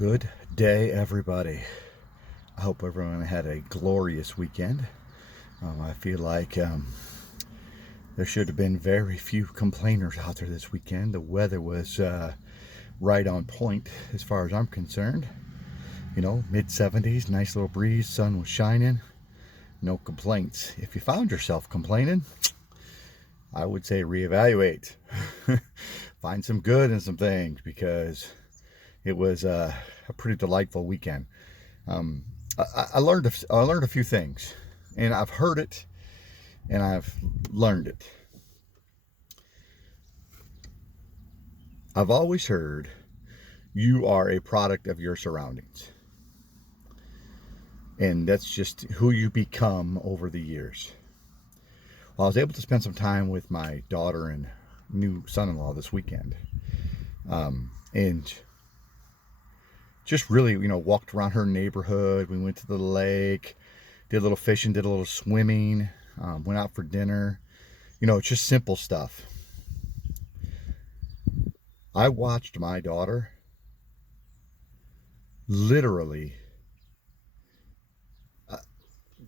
Good day, everybody. I hope everyone had a glorious weekend. I feel like there should have been very few complainers out there this weekend. The weather was right on point as far as I'm concerned. You know, mid 70s, nice little breeze, sun was shining, no complaints. If you found yourself complaining, I would say reevaluate. Find some good in some things because it was a pretty delightful weekend. Um, I learned a few things, and I've heard it, and I've learned it. I've always heard you are a product of your surroundings, and that's just who you become over the years. Well, I was able to spend some time with my daughter and new son-in-law this weekend, and just really, walked around her neighborhood. We went to the lake, did a little fishing, did a little swimming, went out for dinner. It's just simple stuff. I watched my daughter literally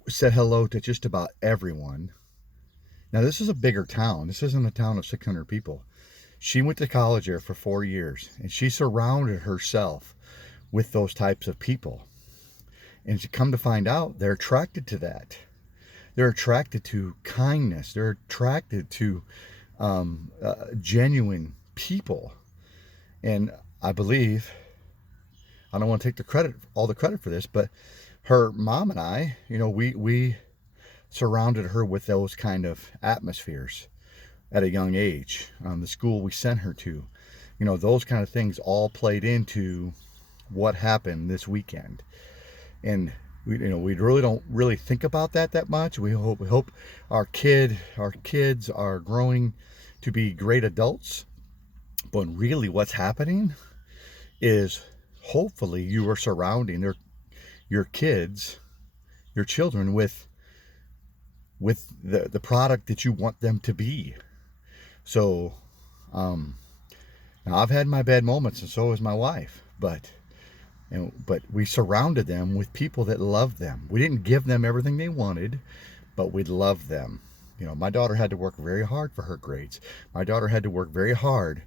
said hello to just about everyone. Now, this is a bigger town. This isn't a town of 600 people. She went to college there for 4 years, and she surrounded herself with those types of people. And to come to find out, they're attracted to that. They're attracted to kindness. They're attracted to genuine people. And I believe, I don't want to take all the credit for this, but her mom and I, we surrounded her with those kind of atmospheres at a young age. The school we sent her to, those kind of things all played into what happened this weekend. And we really don't really think about that much. We hope our kids are growing to be great adults. But really what's happening is hopefully you are surrounding your kids, your children with the product that you want them to be. So now I've had my bad moments, and so has my wife, but we surrounded them with people that loved them. We didn't give them everything they wanted, but we loved them. My daughter had to work very hard for her grades. My daughter had to work very hard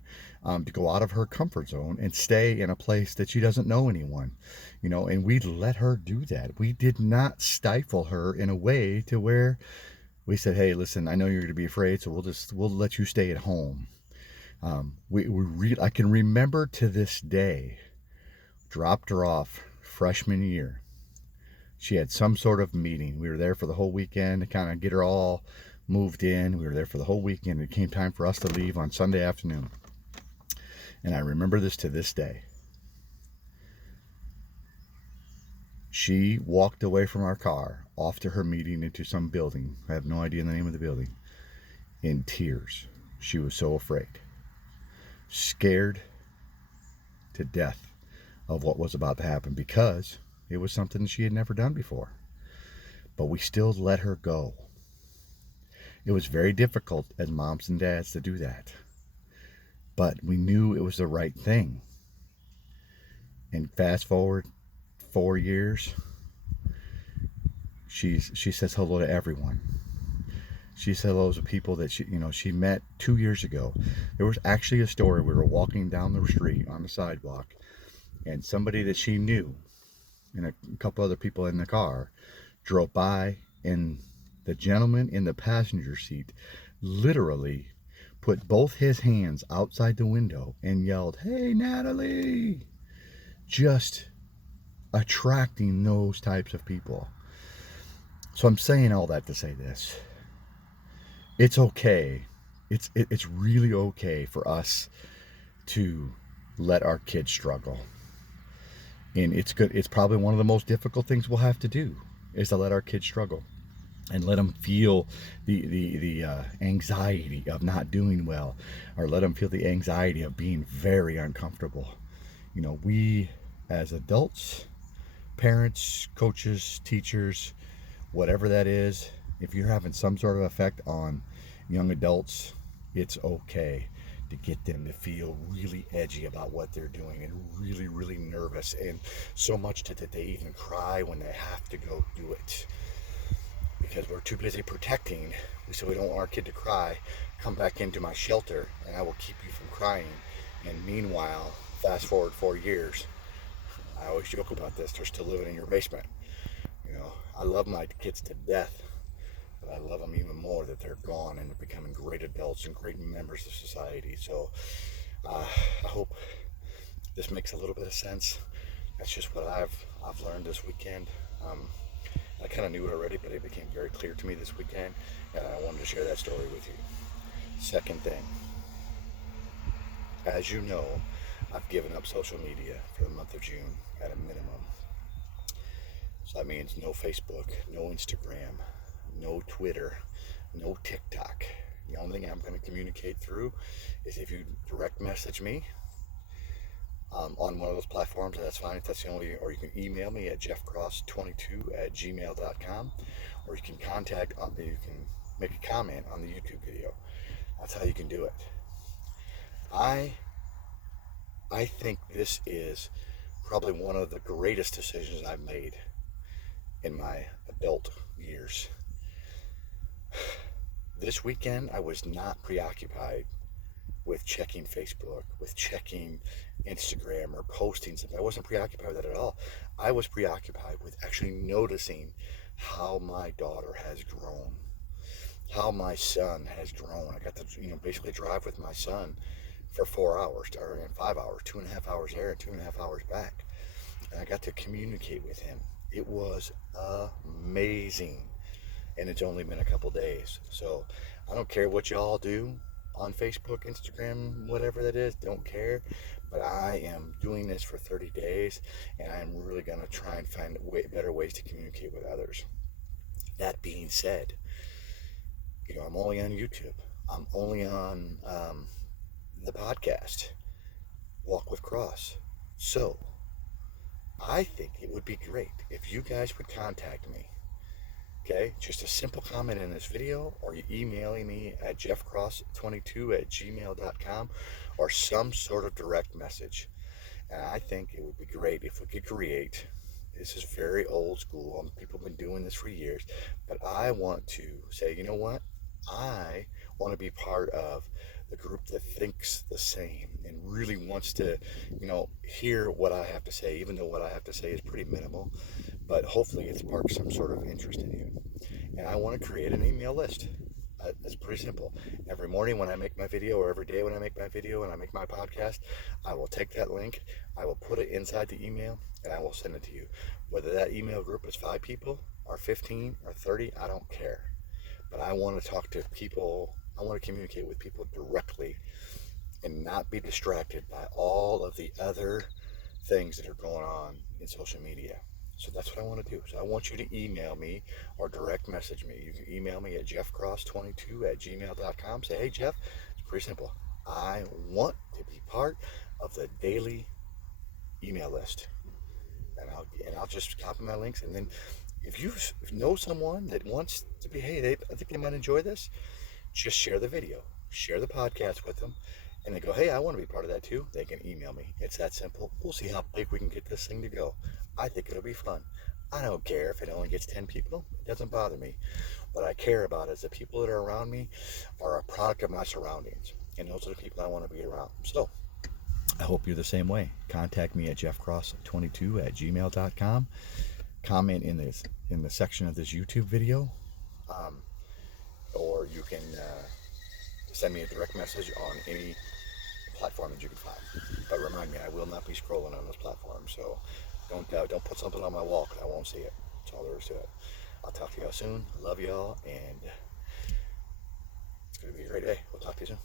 to go out of her comfort zone and stay in a place that she doesn't know anyone. And we let her do that. We did not stifle her in a way to where we said, "Hey, listen, I know you're going to be afraid, so we'll let you stay at home." I can remember to this day, dropped her off freshman year. She had some sort of meeting. We were there for the whole weekend to kind of get her all moved in. We were there for the whole weekend. It came time for us to leave on Sunday afternoon. And I remember this to this day. She walked away from our car, off to her meeting into some building. I have no idea the name of the building. In tears. She was so afraid. Scared to death of what was about to happen because it was something she had never done before. But we still let her go. It was very difficult as moms and dads to do that. But we knew it was the right thing. And fast forward 4 years, she says hello to everyone. She said hello to people that she met 2 years ago. There was actually a story. We were walking down the street on the sidewalk, and somebody that she knew and a couple other people in the car drove by, and the gentleman in the passenger seat literally put both his hands outside the window and yelled, "Hey, Natalie!" Just attracting those types of people. So I'm saying all that to say this. It's okay. It's really okay for us to let our kids struggle. And it's good. It's probably one of the most difficult things we'll have to do is to let our kids struggle and let them feel the anxiety of not doing well, or let them feel the anxiety of being very uncomfortable. We as adults, parents, coaches, teachers, whatever that is, if you're having some sort of effect on young adults, it's okay to get them to feel really edgy about what they're doing and really, really nervous, and so much that they even cry when they have to go do it. Because we're too busy protecting, so we don't want our kid to cry. Come back into my shelter and I will keep you from crying. And meanwhile, fast forward 4 years, I always joke about this, they're still living in your basement. I love my kids to death, but I love them even more that they're gone and they're becoming great adults and great members of society. So I hope this makes a little bit of sense. That's just what I've learned this weekend. I kind of knew it already, but it became very clear to me this weekend, and I wanted to share that story with you. Second thing, as you know, I've given up social media for the month of June at a minimum. So that means no Facebook, no Instagram, no Twitter, no TikTok. The only thing I'm going to communicate through is if you direct message me on one of those platforms, that's fine. If that's the only, or you can email me at jeffcross22@gmail.com, or you can you can make a comment on the YouTube video. That's how you can do it. I think this is probably one of the greatest decisions I've made in my adult years. This weekend, I was not preoccupied with checking Facebook, with checking Instagram, or posting something. I wasn't preoccupied with that at all. I was preoccupied with actually noticing how my daughter has grown, how my son has grown. I got to, basically drive with my son for 4 hours, or 5 hours, 2.5 hours there and 2.5 hours back. And I got to communicate with him. It was amazing. And it's only been a couple days. So I don't care what y'all do on Facebook, Instagram, whatever that is, don't care. But I am doing this for 30 days, and I'm really going to try and find better ways to communicate with others. That being said, I'm only on YouTube. I'm only on the podcast, Walk with Cross. So I think it would be great if you guys would contact me. Okay, just a simple comment in this video, or you emailing me at jeffcross22@gmail.com, or some sort of direct message. And I think it would be great if we could create, this is very old school, people have been doing this for years, but I want to say, you know what? I want to be part of the group that thinks the same and really wants to, hear what I have to say, even though what I have to say is pretty minimal, but hopefully it sparks some sort of interest in you. And I want to create an email list. It's pretty simple. Every morning when I make my video, or every day when I make my video and I make my podcast, I will take that link, I will put it inside the email, and I will send it to you. Whether that email group is 5 people or 15 or 30, I don't care. But I want to talk to people, I want to communicate with people directly and not be distracted by all of the other things that are going on in social media. So that's what I want to do. So I want you to email me or direct message me. You can email me at jeffcross22@gmail.com. Say, hey, Jeff, it's pretty simple. I want to be part of the daily email list. And I'll just copy my links. And then if you know someone that wants to be, hey, I think they might enjoy this, just share the video, share the podcast with them. And they go, hey, I want to be part of that too. They can email me. It's that simple. We'll see how big we can get this thing to go. I think it'll be fun. I don't care if it only gets 10 people. It doesn't bother me. What I care about is the people that are around me are a product of my surroundings. And those are the people I want to be around. So I hope you're the same way. Contact me at jeffcross22@gmail.com. Comment in the section of this YouTube video. Or you can send me a direct message on any platform that you can find. But remind me, I will not be scrolling on those platforms. So don't put something on my wall because I won't see it. That's all there is to it. I'll talk to y'all soon. Love y'all, and it's going to be a great day. We'll talk to you soon.